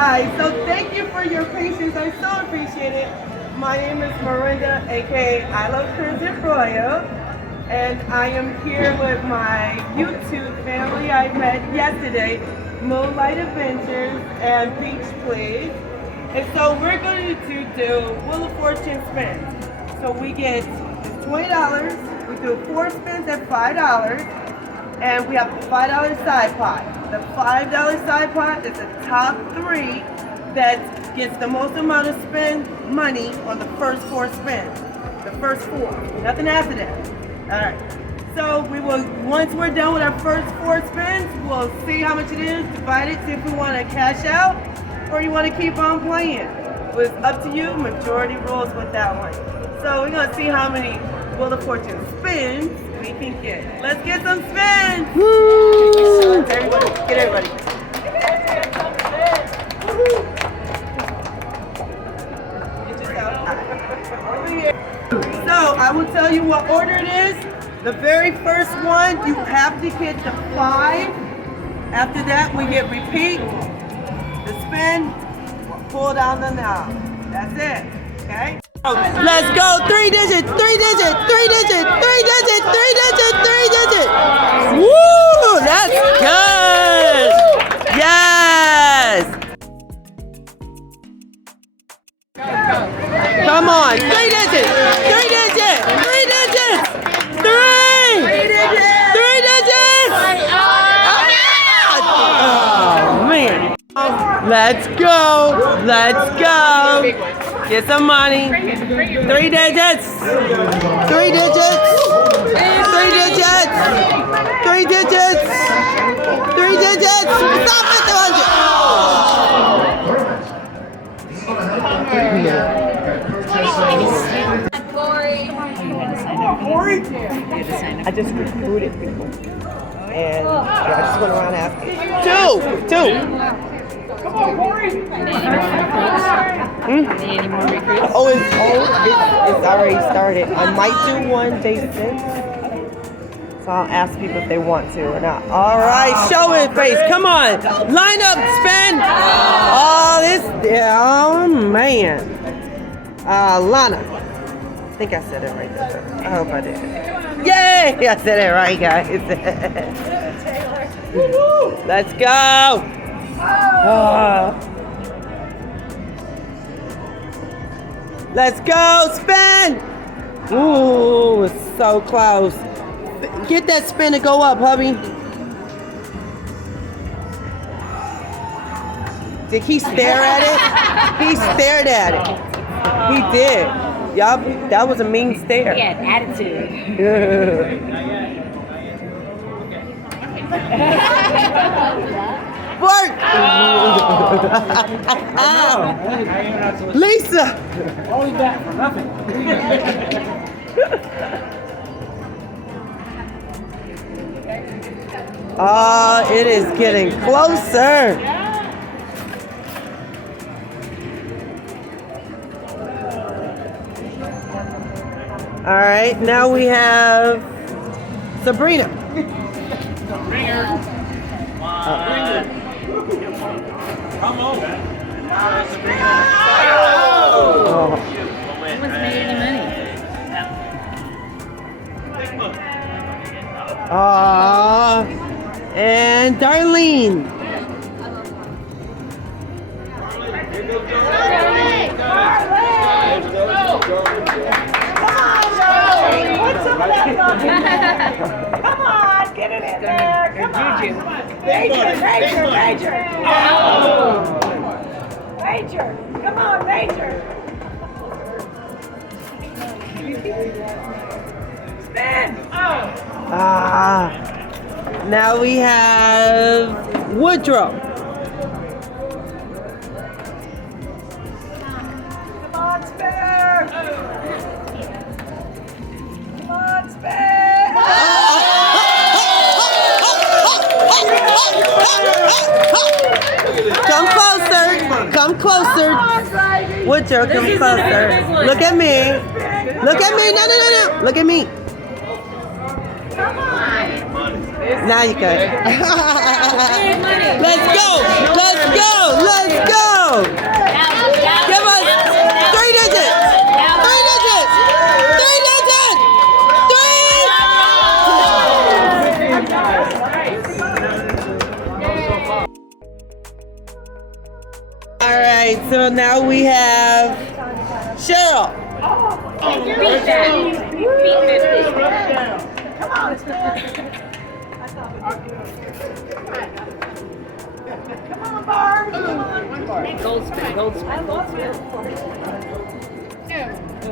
Hi, so thank you for your patience. I so appreciate it. My name is Miranda, aka I Love Cruising Royal, and I am here with my YouTube family I met yesterday, Moonlight Adventures and Beach Please. And so we're going to do Wheel of Fortune spins. So we get $20, we do 4 spins at $5, and we have the $5 side pot. The $5 side pot is the top 3 that gets the most amount of spin money on the first 4 spins. The first 4, nothing after that. All right. So we will, once we're done with our first 4 spins, we'll see how much it is, divide it, see if we want to cash out or you want to keep on playing. It's up to you. Majority rules with that one. So we're gonna see how many Wheel of Fortune spins we can get. Let's get some spins! Woo! Everybody, get everybody. So I will tell you what order it is. The very first one, you have to get the 5. After that, we get repeat, the spin, pull down the knob. That's it, okay? Let's go, 3 digits, 3 digits, 3 digits, 3 digits, 3 digits, 3 digits. Woo, that's good. Yes. Come on, 3 digits, 3 digits, 3 digits, 3 digits. Oh man. Let's go, let's go. Get some money. 3 digits. 3 digits. 3 digits. 3 digits. 3 digits. Stop at the 100. I just recruited people. And I just went around asking. 2. Come on, Corey! Any more recruits? Oh, it's already started. I might do one day 6. So I'll ask people if they want to or not. All right, show it face. Come on. Line up, spin. Oh, oh man. Lana. I think I said it right there. I hope I did. Yay! I said it right, guys. Let's go. Let's go, spin! Ooh, it's so close. Get that spin to go up, hubby. Did he stare at it? He stared at it. He did. Y'all, that was a mean stare. He had attitude. Work! Lisa! Only that for nothing. It is getting closer. All right, now we have Sabrina. Ringer. Come on. No one's made any money. And Darlene. Come on, get it in there. Come on. Major. Oh. Major. Come on, Major. Spin. Now we have Woodrow. Come on, Spare. Come on, Spare. Come closer. Come closer. Woodrow, come closer. Look at me. Look at me. No. Look at me. Come on. Now you good. Let's go. Let's go. Let's go. Give us 3 digits. 3 digits. 3 digits. 3. All right, so now we have Cheryl. Beat that. Beat 50. Come on. Come on, Barb. Come on. Gold spin, gold spin, gold spin.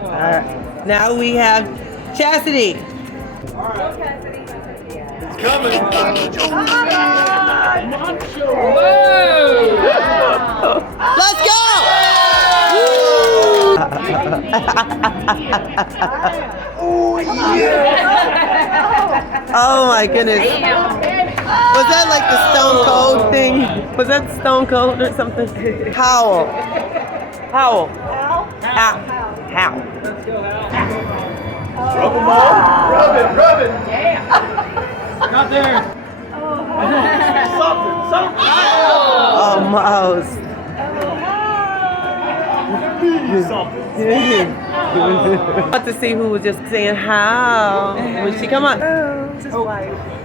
All right, now we have Chastity. It's coming. Let's go! Oh my goodness. Was that like the Stone Cold thing? Was that Stone Cold or something? Howl. Howl. How? Rub them all. Rub it. Not there. Something. Almost. About to see who was just saying how. When she come on.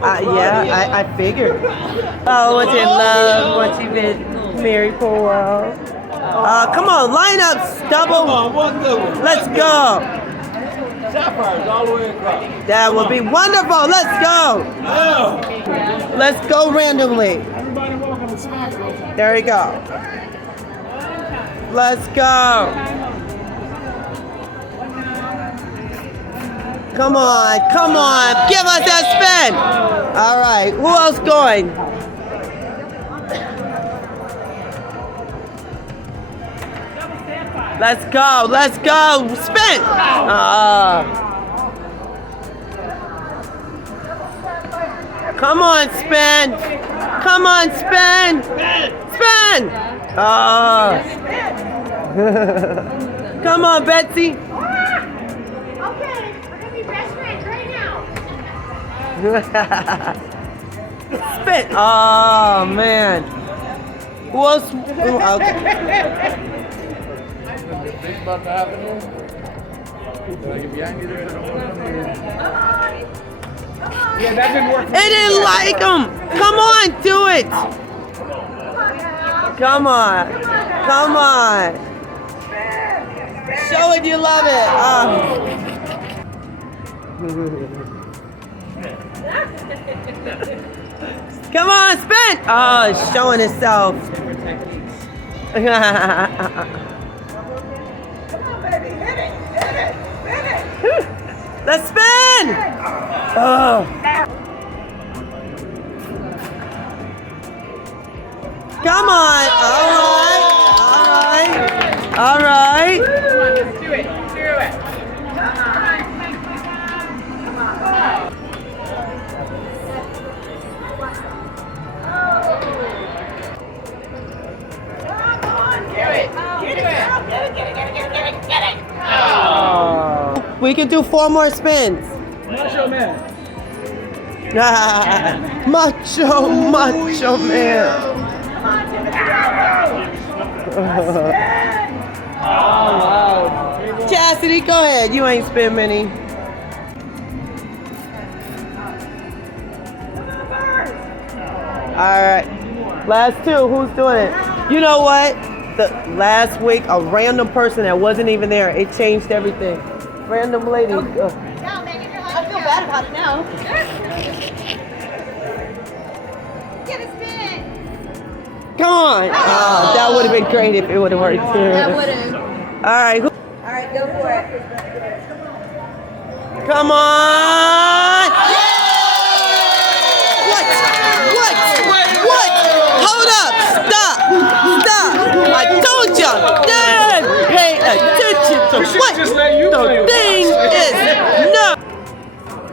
Yeah, I figured. Oh, once in love, once you've been married for a while. Come on, line up, stubble. Come on, one good one. Let's go. Sapphires all the way across. That will be wonderful. Let's go. Oh. Let's go randomly. Everybody welcome to Smack. There we go. Let's go. Come on. Give us that spin. All right. Who else going? Let's go. Spin. Come on, spin. Spin. Come on, Betsy. Okay, we're gonna be best friends right now. Spin. Oh man. Who else? Okay. Think about to happen here? Yeah, that didn't work. It didn't like him. Come on, do it. Come on. Show it you love it. Come on, spin. Oh, it's showing itself. Come on, baby. Hit it. Let's spin. Oh. Come on. All right. Come on, just do it. Come on. Get it. Oh. We can do 4 more spins. Macho man. Macho man. Chastity, go ahead. You ain't spin many. All right. Last 2. Who's doing it? You know what? The last week, a random person that wasn't even there, it changed everything. Random lady. I feel bad about it now. Get a spin. Come on. Oh, that would have been great if it would have worked. That would have. All right. All right, go for it. Come on. What? Hold up. Stop. I told you. Dad, pay attention to what the thing is. No.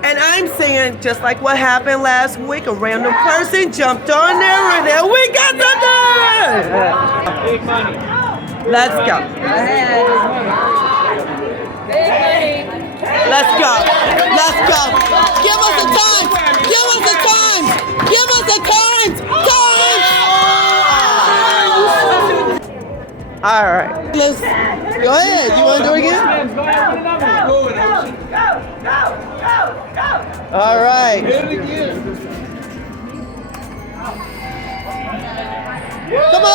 And I'm saying, just like what happened last week, a random person jumped on there and then we got something. Big money. Let's go. Let's go. Give us a time. All right. Let's go ahead. You want to do it again? Go ahead with another one. Go. All right. Hit it again. Come on!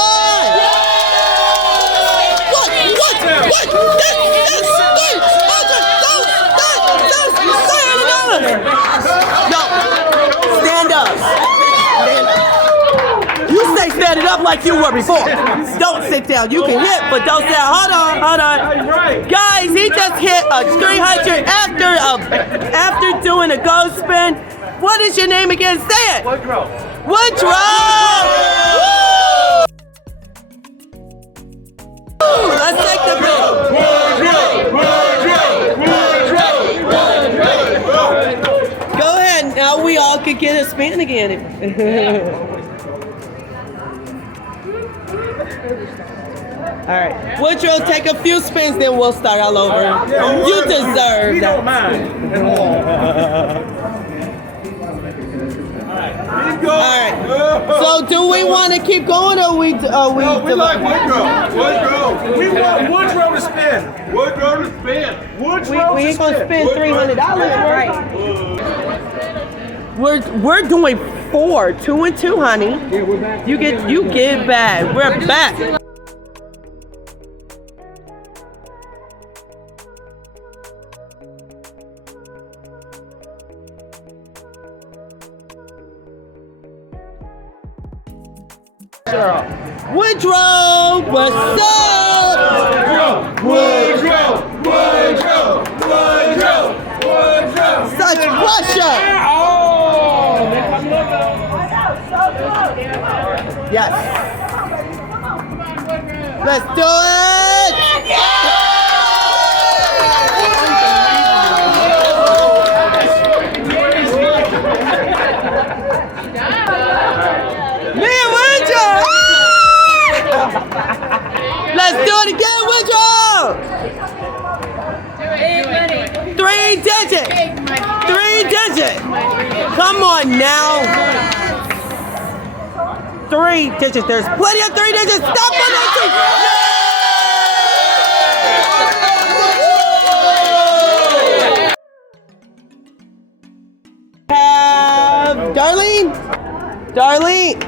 What? No, stand up. You stay standing up like you were before. Don't sit down. You can hit, but don't sit down. Hold on. Guys, he just hit a 300 after doing a ghost spin. What is your name again? Say it. Woodrow. Let's take the bill. Go ahead. Now we all can get a spin again. All right. Woodrow, take a few spins, then we'll start all over. You deserve We that. don't mind at all. All right. So, do we want to keep going, or we? We like Woodrow. We want Woodrow to spin. Woodrow to spin. Woodrow We to ain't gonna spin. spend $300 worth. We're doing 4, 2 and 2, honey. Yeah, we're back. You get back. We're back. Woodrow, what's up? Woodrow. Such pressure. Oh, make my logo. Yes. Let's do it. Me and Woodrow. Let's do it again, Woodrow. 3 digit. 3 digit. Come on now. 3 digits. There's plenty of 3 digits. Stop on that 3. Have Darlene. Darlene.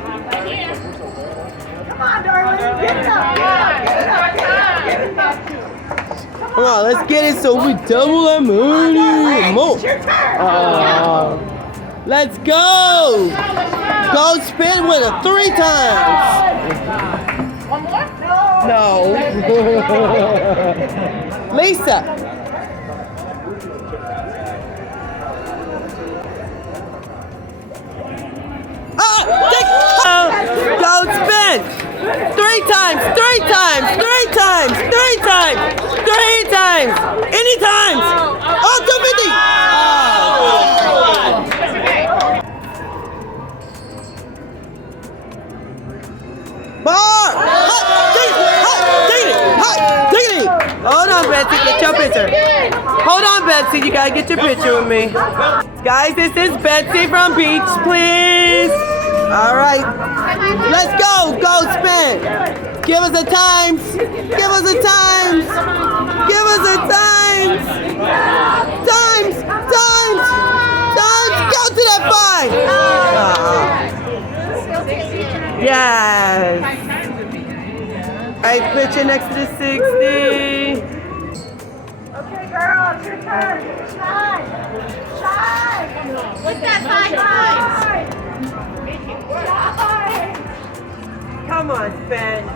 Come on, darling. Get it up. Come on, let's get it so we double our money. More. It's your turn. Let's go. Go spin with it 3 times. One more? No. Lisa. Go spin. 3 times. 3 times. 3 times. 3 times. 3 times. Any times. Oh, 250. Bar. Diggity. Hold on, Betsy. Get your picture. Hold on, Betsy. You gotta get your picture with me. Guys, this is Betsy from Beach, please. All right. Let's go. Go spin. Give us the times. Give us the times. Give us the times. Times. Times. Times. Go to that 5. Yes. Right picture next to the 60. Okay, girl, it's your turn. Shine. Shine. What's that 5 times? Shine. Come on, spin. Oh.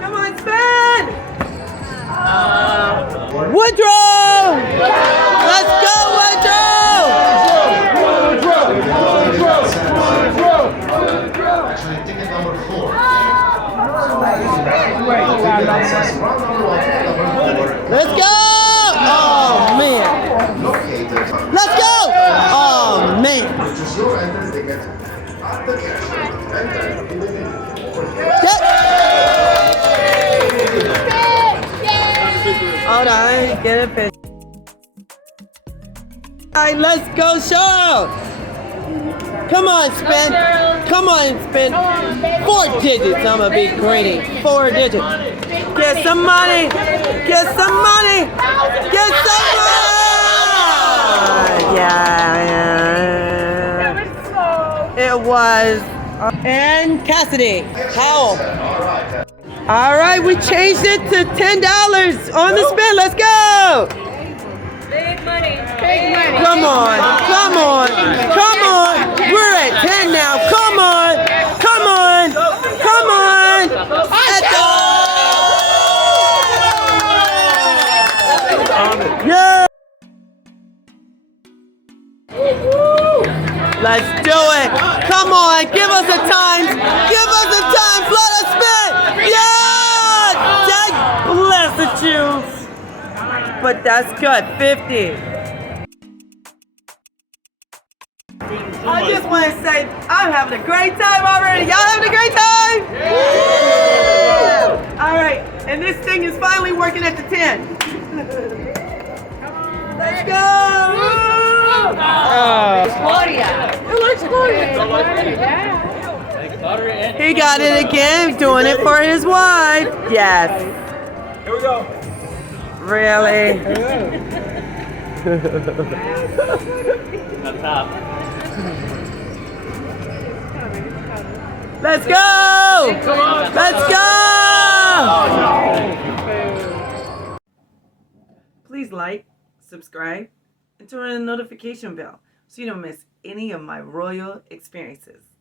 Come on, spin. Woodrow. Let's go, Woodrow. Actually, ticket number 4. Let's go. Oh, man. Let's go. Oh, man. Hold on, get a picture. All right, let's go, show. Come on, spin. Come on, spin. 4 digits. I'm gonna be greedy. 4 digits. Get some money. Get some money. Get some money. Yeah. It was. And Cassidy. Kaale. All right, we changed it to $10 on the spin. Let's go. Big money. Big money. Come on. Come on. Come on. We're at 10 now. Come on. Come on. Come on. Yeah. Let's do it. Come on. Give us a time. Give us a time. Let us spin. Yeah. That blessed you. But that's good. 50. I just want to say I'm having a great time already. Y'all having a great time? Yeah. All right. And this thing is finally working at the 10. Let's go. He got it again, doing it for his wife. Yes. Here we go. Really? On top. Let's go! Let's go! Please like, subscribe, and turn on the notification bell so you don't miss any of my royal experiences.